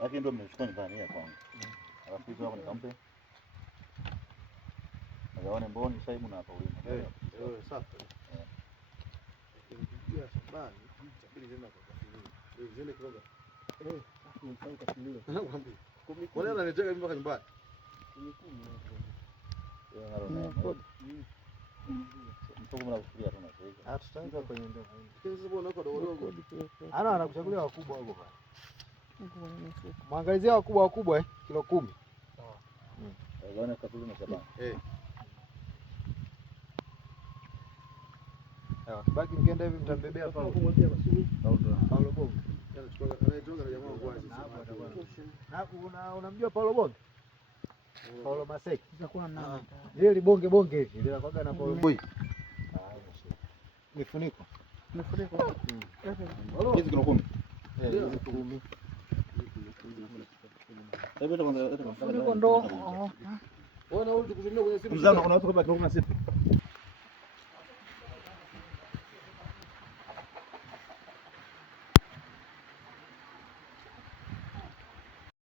Lakini ndio mmechukua nyumbani ya kwangu. Alafu hizo hapo nikampe. Naone mboni Saimu na Paulina. Safi. Nikiingia shambani, itabidi tena kwa kafiri. Zile kidogo. Ni sawa kafiri. Nakwambia. Kwa nini ananiteka mimi mpaka nyumbani? Mtoto mnakufikiria tu na sasa. Tutaenda kwenye ndio. Sasa bwana wako dogo. Anakuchagulia wakubwa wako pale. Mwangalizia wakubwa kilo 10. Sawa. Unaona kabla na Shabani. Sawa, baki nikienda hivi mtambebea Paulo. Paulo Bongo. Anachukua anaitoka na jamaa wangu. Unamjua Paulo Bongo? Paulo Maseki. Itakuwa nani? Ile bonge hivi, ile kwaga na Paulo Boy. Mifuniko. Hizi kilo 10. Hizi 10. Hebu ndo Ndo. Wana huyu tukutumia kwenye simu. Mzana unaweza kubaki kilo 16.